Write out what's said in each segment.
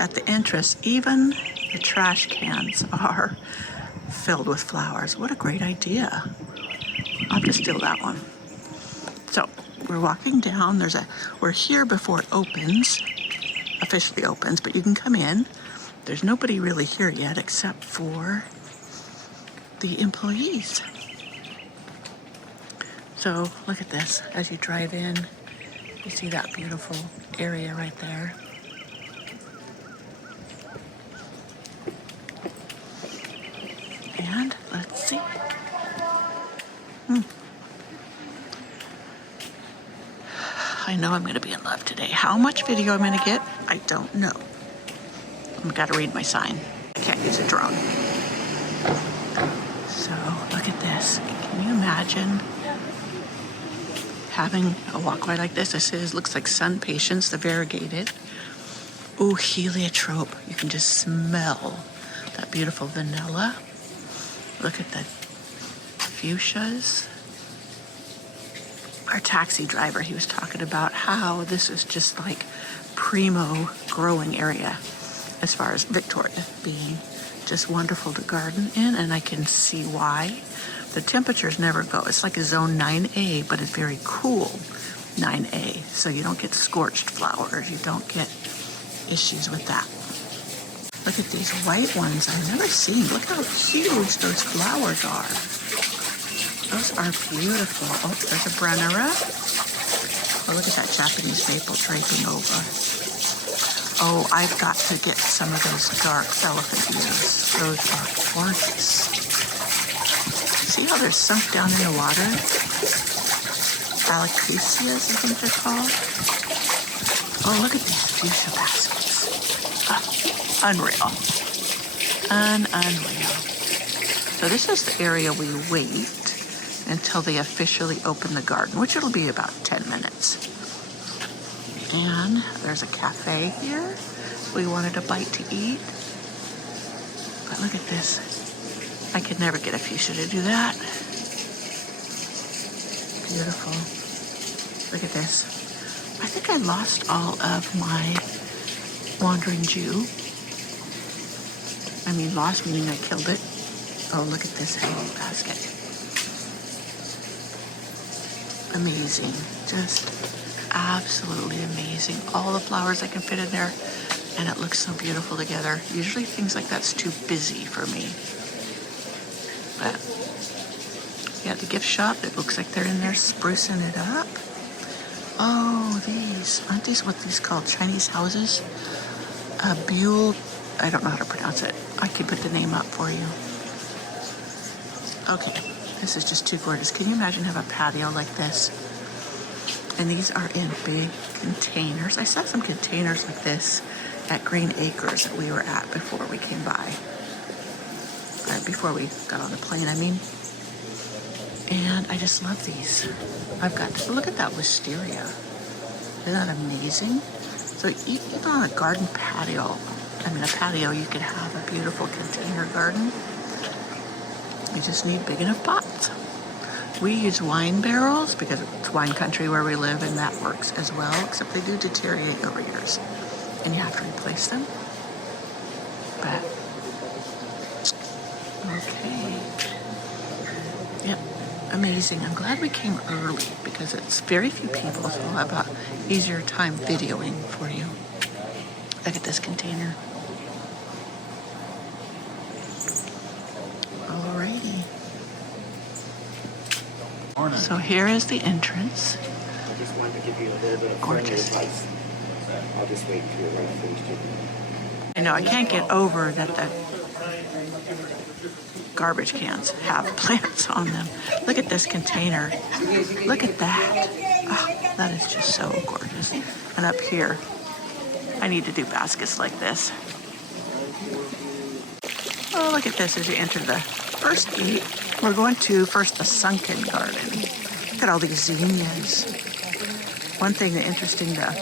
at the entrance, even the trash cans are filled with flowers. What a great idea. I'll have to steal that one. So we're walking down. We're here before it opens, officially opens, but you can come in. There's nobody really here yet except for the employees. So look at this. As you drive in, you see that beautiful area right there. And let's see. I know I'm going to be in love today. How much video I'm going to get, I don't know. I've got to read my sign. I can't use a drone. So look at this. Can you imagine having a walkway like this? This looks like sun patience, the variegated. Ooh, heliotrope. You can just smell that beautiful vanilla. Look at the fuchsias. Our taxi driver, he was talking about how this is just like primo growing area as far as Victoria being just wonderful to garden in, and I can see why. The temperatures never go. It's like a zone 9A, but it's very cool 9A, so you don't get scorched flowers. You don't get issues with that. Look at these white ones I've never seen. Look how huge those flowers are. Those are beautiful. Oh, there's a Brennera. Oh, look at that Japanese maple draping over. Oh, I've got to get some of those dark elephant-ears. Those are gorgeous. See how they're sunk down in the water? Alacusias, I think they're called. Oh, look at these fuchsia baskets. Oh, unreal. Unreal. So this is the area we wait until they officially open the garden, which it'll be about 10 minutes. And there's a cafe here. We wanted a bite to eat. But look at this. I could never get a fuchsia to do that. Beautiful. Look at this. I think I lost all of my wandering Jew. I mean, lost meaning I killed it. Oh, look at this hanging basket. Amazing. Just absolutely amazing. All the flowers I can fit in there, and it looks so beautiful together. Usually things like that's too busy for me. But yeah, the gift shop, it looks like they're in there sprucing it up. Oh, aren't these what these called? Chinese houses? Buell, I don't know how to pronounce it. I can put the name up for you. Okay, this is just too gorgeous. Can you imagine have a patio like this? And these are in big containers. I saw some containers like this at Green Acres that we were at before we came by. Before we got on the plane, I mean. And I just love these. I've got to look at that wisteria. Isn't that amazing? So even on a garden patio, a patio, you could have a beautiful container garden. You just need big enough pots. We use wine barrels because it's wine country where we live, and that works as well, except they do deteriorate over years and you have to replace them. But okay. Yep, amazing. I'm glad we came early because it's very few people, so I'll have an easier time videoing for you. Look at this container. Alrighty. So here is the entrance. I just wanted to give you a little bit of gorgeous advice. I'll just wait for your finished. I know I can't get over that the garbage cans have plants on them. Look at this container. Look at that. Oh, that is just so gorgeous. And up here, I need to do baskets like this. Oh, look at this as you enter the first gate. We're going to first the sunken garden. Look at all these zinnias. One thing that interesting, the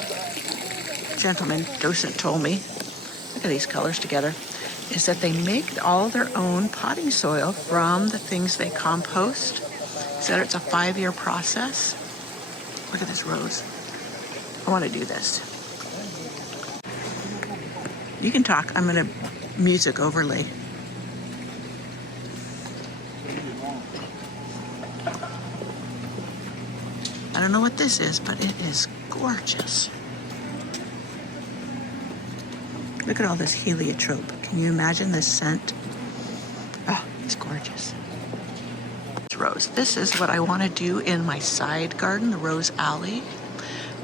gentleman docent told me, look at these colors together, is that they make all their own potting soil from the things they compost. He said it's a 5-year process. Look at this rose. I want to do this. You can talk. I'm going to music overlay. I don't know what this is, but it is gorgeous. Look at all this heliotrope. Can you imagine this scent? Oh, it's gorgeous. Rose. This is what I want to do in my side garden, the rose alley.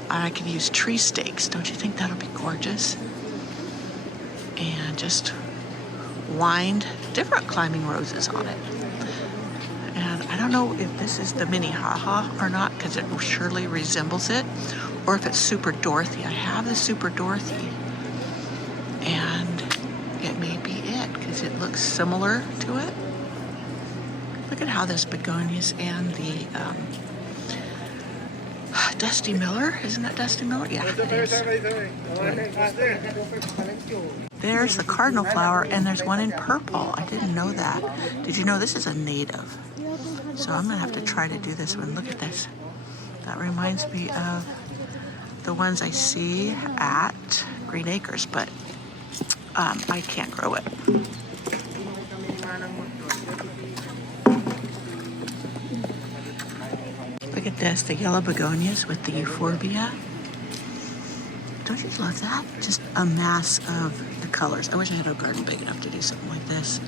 I could use tree stakes. Don't you think that'll be gorgeous? And just wind different climbing roses on it. And I don't know if this is the mini haha or not, because it surely resembles it, or if it's Super Dorothy. I have the Super Dorothy, and it may be it, because it looks similar to it. Look at how this begonias and the Dusty Miller, isn't that Dusty Miller? Yeah, it is. There's the cardinal flower, and there's one in purple. I didn't know that. Did you know this is a native? So I'm gonna have to try to do this one. Look at this. That reminds me of the ones I see at Green Acres, but I can't grow it. Look at this, the yellow begonias with the euphorbia. Don't you love that? Just a mass of the colors. I wish I had a garden big enough to do something like this.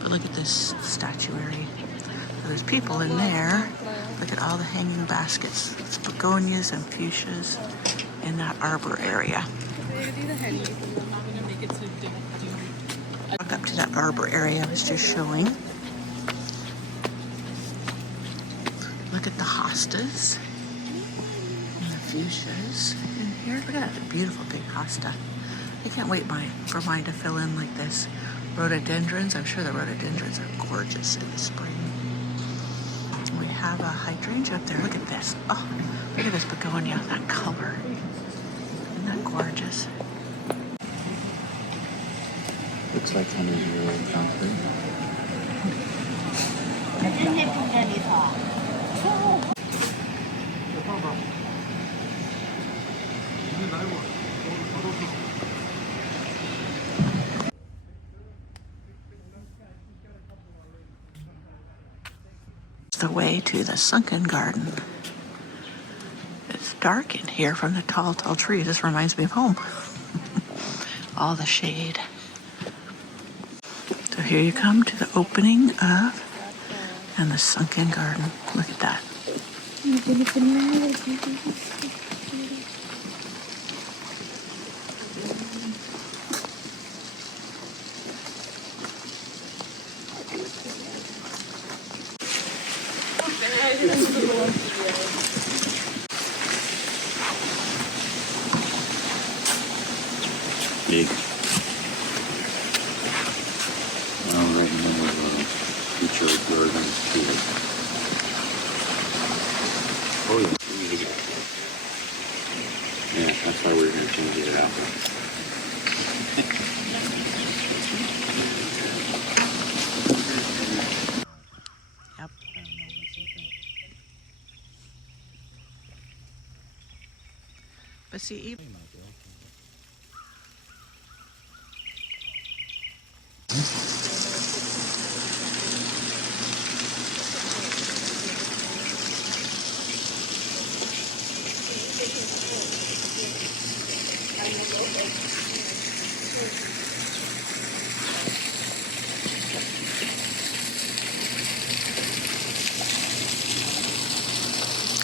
But look at this statuary. So there's people in there. Look at all the hanging baskets. It's begonias and fuchsias in that arbor area. Walk up to that arbor area I was just showing. Look at the hostas and the fuchsias in here. Look at that beautiful big hosta. I can't wait for mine to fill in like this. Rhododendrons. I'm sure the rhododendrons are gorgeous in the spring. We have a hydrangea up there. Look at this. Oh, look at this begonia. That color. Isn't that gorgeous? Looks like 100-year-old concrete. The way to the sunken garden. It's dark in here from the tall trees. This reminds me of home. All the shade. So here you come to the opening of and the sunken garden. Look at that. Big. Right in the middle of Butchart Gardens too. Oh yeah. Yeah, that's why we're here to get it out there. Yep. But see,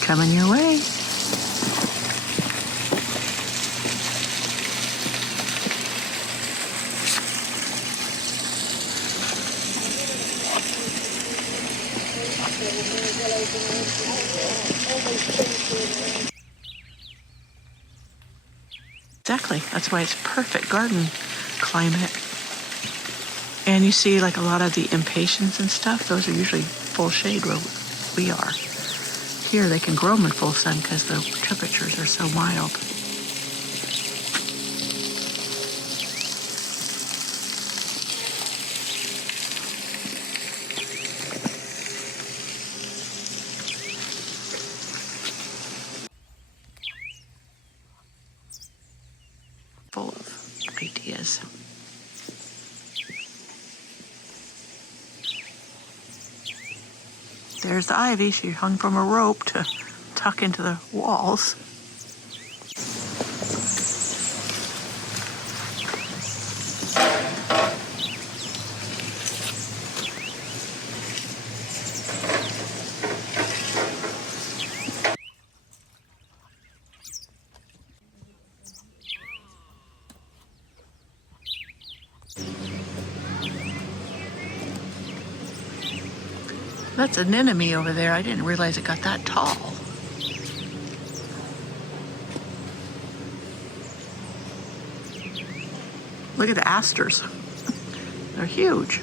coming your way. Exactly. That's why it's perfect garden climate. And you see like a lot of the impatiens and stuff, those are usually full shade where we are. Here they can grow them in full sun because the temperatures are so mild. Full of ideas. There's the ivy. She hung from a rope to tuck into the walls. That's an anemone over there. I didn't realize it got that tall. Look at the asters. They're huge.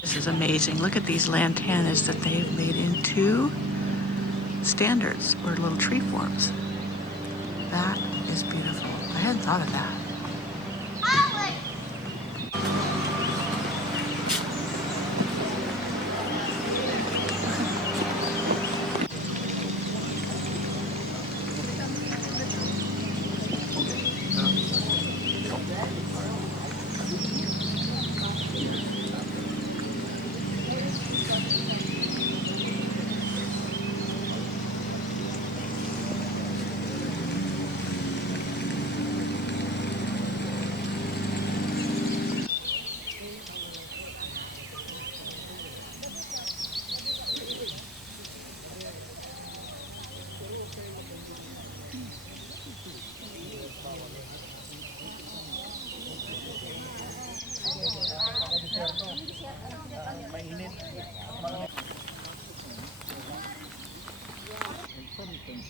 This is amazing. Look at these lantanas that they've made into standards or little tree forms. That is beautiful. I hadn't thought of that.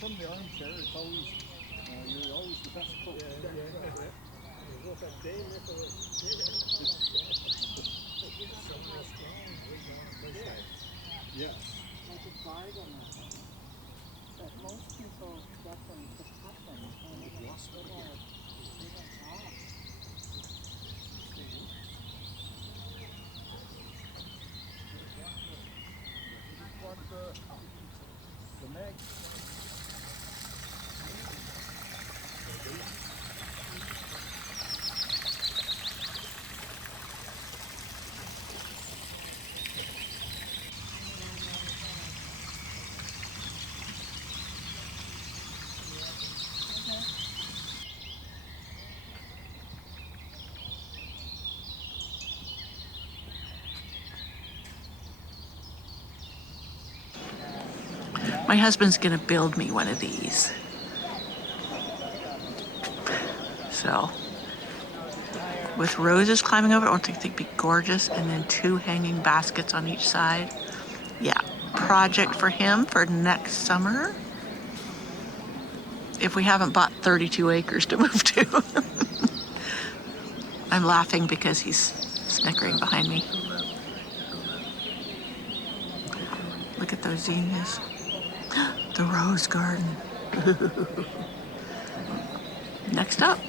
From the armchair, it's always you're always the best coach. Yes. Like a garden, but most people get them to cut them and they don't talk. The meg. My husband's gonna build me one of these. So, with roses climbing over, I want to be gorgeous, and then 2 hanging baskets on each side. Yeah, project for him for next summer. If we haven't bought 32 acres to move to. I'm laughing because he's snickering behind me. Look at those zinnias. The rose garden. Next up.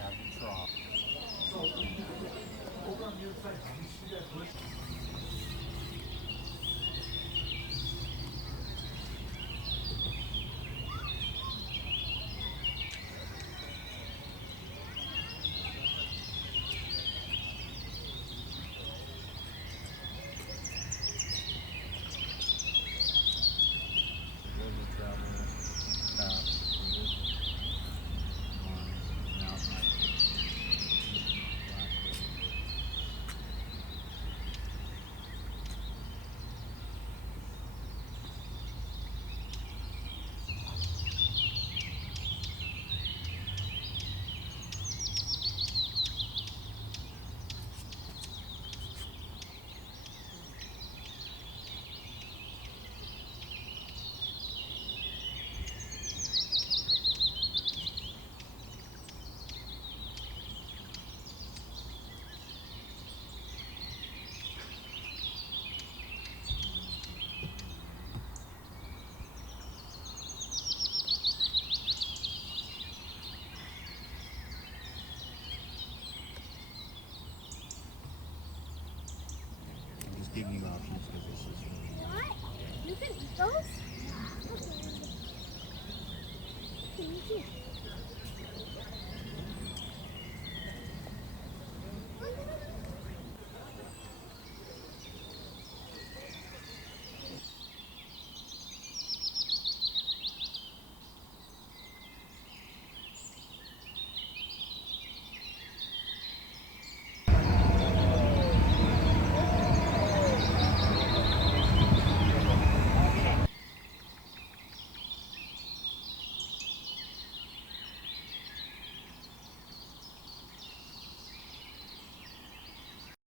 Yeah, the trough. River travel path through this one mountain. I'm just giving you options because this is What? You can eat those? Okay. Can you eat?